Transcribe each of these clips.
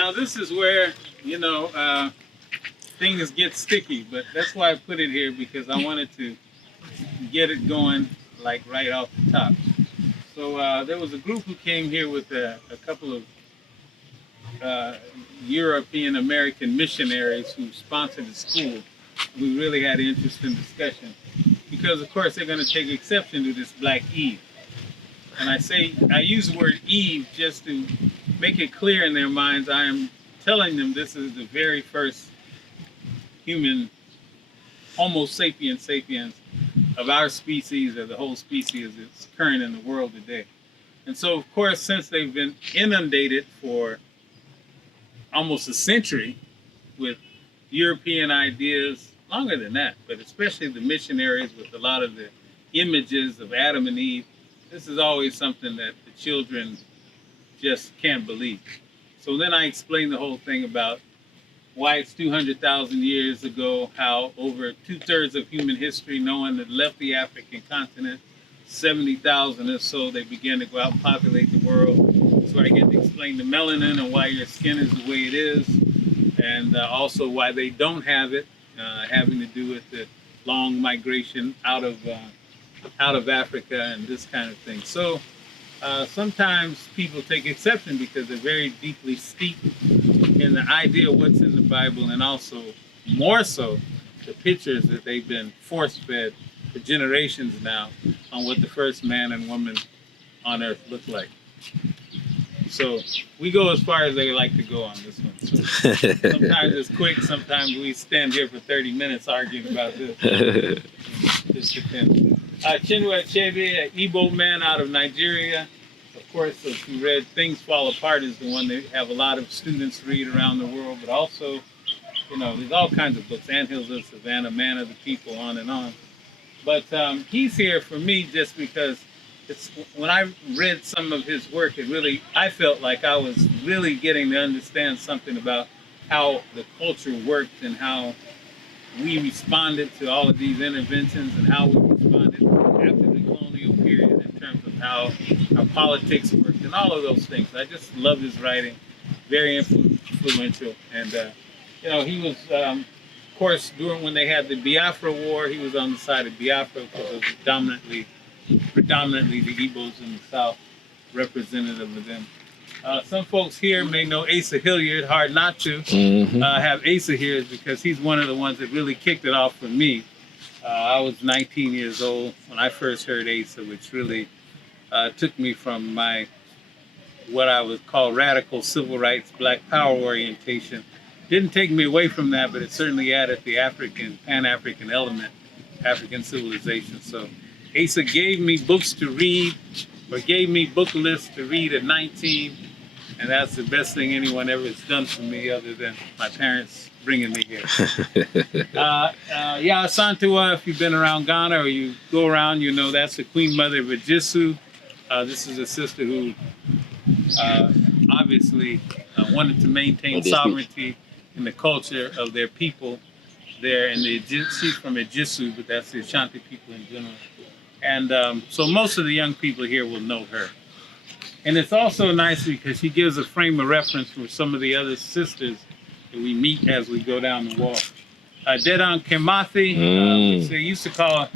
Now this is where, you know, things get sticky, but that's why I put it here, because I wanted to get it going like right off the top. So there was a group who came here with a couple of European American missionaries who sponsored the school. We really had an interesting discussion because, of course, they're going to take exception to this Black Eve. And I use the word Eve just to make it clear in their minds. I am telling them this is the very first human, Homo sapiens sapiens, of our species, or the whole species that's current in the world today. And so, of course, since they've been inundated for almost a century with European ideas, longer than that, but especially the missionaries with a lot of the images of Adam and Eve, this is always something that the children just can't believe. So then I explained the whole thing about why it's 200,000 years ago, how over 2/3 of human history, no one had left the African continent. 70,000 or so, they began to go out and populate the world. So I get to explain the melanin and why your skin is the way it is, and also why they don't have it, having to do with the long migration out of Africa and this kind of thing. So sometimes people take exception because they're very deeply steeped in the idea of what's in the Bible, and also more so the pictures that they've been force-fed for generations now on what the first man and woman on earth looked like. So we go as far as they like to go on this one. So sometimes it's quick, sometimes we stand here for 30 minutes arguing about this. Just depends. Chinua Achebe, an Igbo man out of Nigeria. Of course, if you read Things Fall Apart, is the one that have a lot of students read around the world, but also, you know, there's all kinds of books, Anthills of Savannah, Man of the People, on and on. But he's here for me just because when I read some of his work, I felt like I was really getting to understand something about how the culture worked and how we responded to all of these interventions and how we responded after the colonial period in terms of how our politics worked and all of those things. I just love his writing, very influential. And, you know, he was, of course, when they had the Biafra War, he was on the side of Biafra because it was predominantly the Igbos in the South, representative of them. Some folks here may know Asa Hilliard, hard not to have Asa here because he's one of the ones that really kicked it off for me. I was 19 years old when I first heard Asa, which really took me from what I would call radical civil rights, black power orientation. Didn't take me away from that, but it certainly added the Pan-African element, African civilization. So Asa gave me books to read, or gave me book lists to read at 19, and that's the best thing anyone ever has done for me other than my parents bringing me here. Yeah, Asantewa, if you've been around Ghana or you go around, you know that's the Queen Mother of Ejisu. This is a sister who obviously wanted to maintain sovereignty in the culture of their people there, and she's from Ejisu, but that's the Ashanti people in general. And so most of the young people here will know her. And it's also nice because she gives a frame of reference for some of the other sisters that we meet as we go down the wall. Dedan Kimathi, which they used to call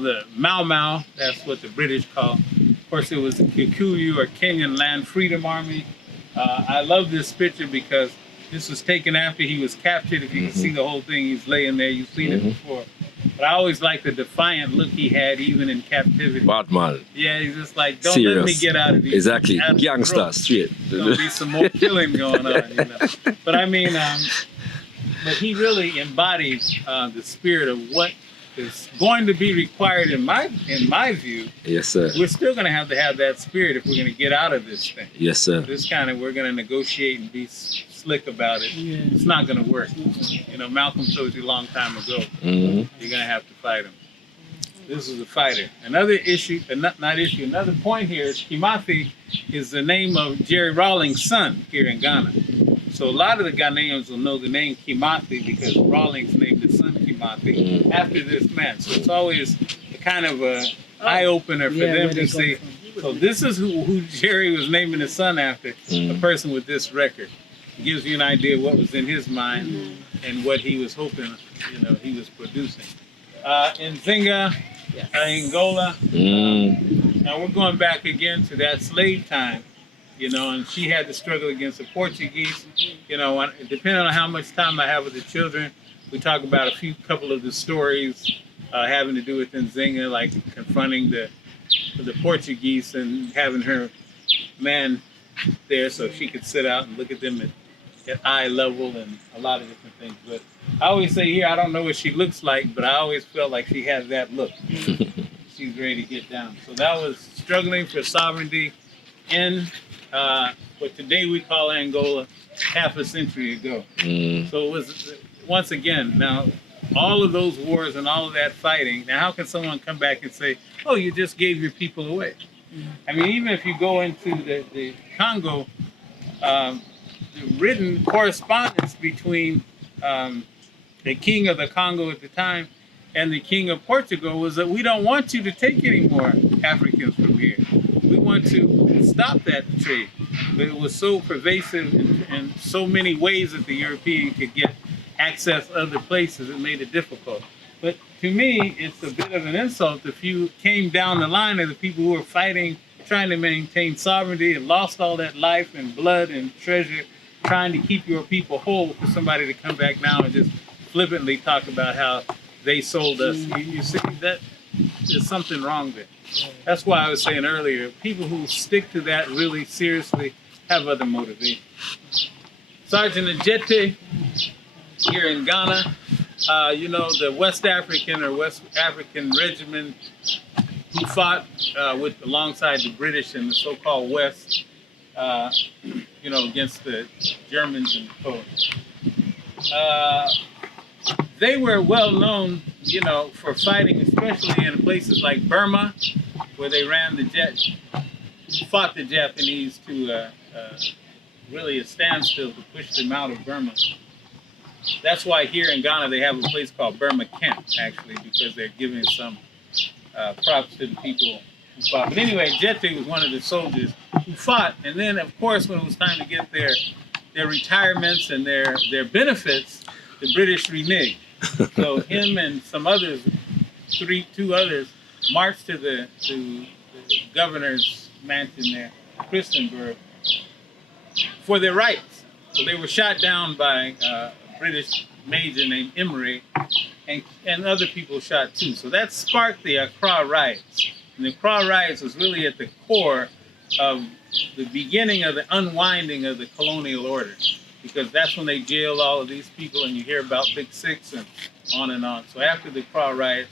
the Mau Mau. That's what the British call. Of course, it was the Kikuyu or Kenyan Land Freedom Army. I love this picture because this was taken after he was captured. If you can see the whole thing, he's laying there. You've seen it before. But I always liked the defiant look he had even in captivity. Batman. Yeah, he's just like, don't let me get out of these. Exactly, gangster, straight. There'll be some more killing going on, you know. But I mean, but he really embodied the spirit of what is going to be required in my view. Yes, sir. We're still going to have that spirit if we're going to get out of this thing. Yes, sir. We're going to negotiate and be slick about it. Yeah. It's not going to work. You know, Malcolm told you a long time ago, you're going to have to fight him. This is a fighter. Another issue, another point here is Kimathi is the name of Jerry Rawlings' son here in Ghana. So a lot of the Ghanaians will know the name Kimathi because Rawlings named his son Kimathi after this man. So it's always a kind of a eye-opener for them to say, So this is who Jerry was naming his son after, a person with this record. It gives you an idea of what was in his mind and what he was hoping, he was producing. In Zinga, Angola, now we're going back again to that slave time, and she had to struggle against the Portuguese. Depending on how much time I have with the children, we talk about a couple of the stories having to do with Nzinga, like confronting the Portuguese and having her man there so she could sit out and look at them at eye level and a lot of different things. But I always say here, I don't know what she looks like, but I always felt like she has that look. She's ready to get down. So that was struggling for sovereignty in what today we call Angola, half a century ago. So it was, once again, now all of those wars and all of that fighting, now how can someone come back and say, oh, you just gave your people away? I mean, even if you go into the Congo, the written correspondence between the king of the Congo at the time and the king of Portugal was that we don't want you to take any more Africans from here. We want to stop that trade. But it was so pervasive in so many ways that the European could get access other places, it made it difficult. But to me, it's a bit of an insult if you came down the line of the people who were fighting, trying to maintain sovereignty and lost all that life and blood and treasure, trying to keep your people whole, for somebody to come back now and just flippantly talk about how they sold us. You see that there's something wrong there. That's why I was saying earlier, people who stick to that really seriously have other motivations. Sergeant Ajete, here in Ghana, the West African regiment who fought alongside the British in the so-called West, against the Germans and the Poles. They were well known, for fighting, especially in places like Burma, where they fought the Japanese to really a standstill to push them out of Burma. That's why here in Ghana they have a place called Burma Camp, actually, because they're giving some props to the people who fought. But anyway, Jete was one of the soldiers who fought, and then of course when it was time to get their retirements and their benefits, the British reneged. So him and some others, two others, marched to the governor's mansion there, Christenberg, for their rights. So they were shot down by a British major named Emery, and other people shot too. So that sparked the Accra riots. And the Accra riots was really at the core of the beginning of the unwinding of the colonial order, because that's when they jailed all of these people, and you hear about Big Six and on and on. So after the Accra riots,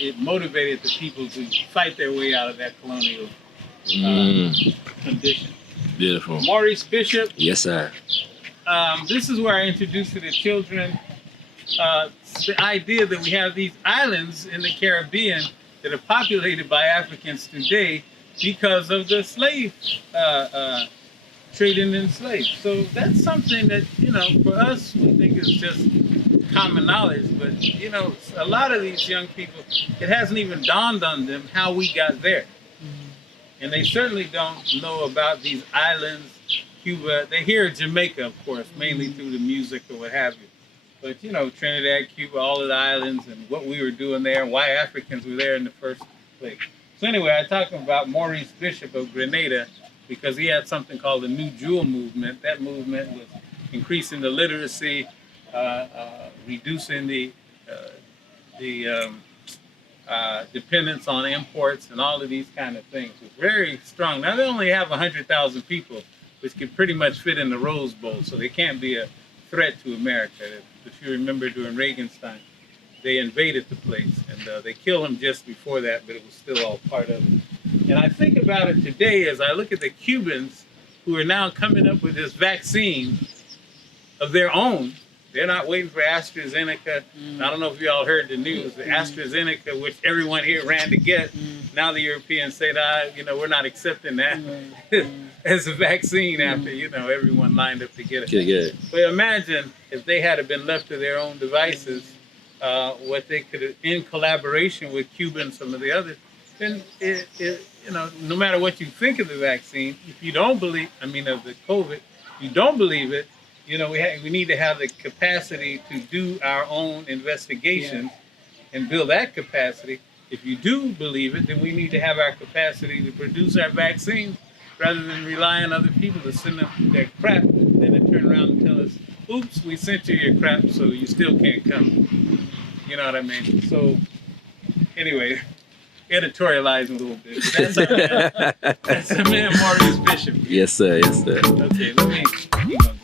it motivated the people to fight their way out of that colonial condition. Beautiful. Maurice Bishop. Yes, sir. This is where I introduced to the children the idea that we have these islands in the Caribbean that are populated by Africans today because of the slave trading in slaves. So that's something that, for us, we think is just common knowledge, but, a lot of these young people, it hasn't even dawned on them how we got there. And they certainly don't know about these islands, Cuba. They hear Jamaica, of course, mainly through the music or what have you. But, Trinidad, Cuba, all of the islands and what we were doing there, why Africans were there in the first place. So anyway, I talked about Maurice Bishop of Grenada because he had something called the New Jewel Movement. That movement was increasing the literacy, reducing the dependence on imports and all of these kind of things. It was very strong. Now they only have 100,000 people, which could pretty much fit in the Rose Bowl, so they can't be a threat to America. If you remember during Reagan's time, they invaded the place, and they killed him just before that, but it was still all part of it. And I think about it today as I look at the Cubans who are now coming up with this vaccine of their own. They're not waiting for AstraZeneca. I don't know if you all heard the news. The AstraZeneca, which everyone here ran to get, now the Europeans say, we're not accepting that as a vaccine after, everyone lined up to get it. But imagine if they had been left to their own devices, what they could, in collaboration with Cuba and some of the others, then no matter what you think of the vaccine, if you don't believe, of the COVID, you don't believe it, we need to have the capacity to do our own investigations and build that capacity. If you do believe it, then we need to have our capacity to produce our vaccines rather than rely on other people to send them their crap, then they turn around and tell us, oops, we sent you your crap, so you still can't come. You know what I mean? So, anyway, editorializing a little bit. That's our man Maurice Bishop. Yes, sir. Yes, sir. Okay, let me keep on.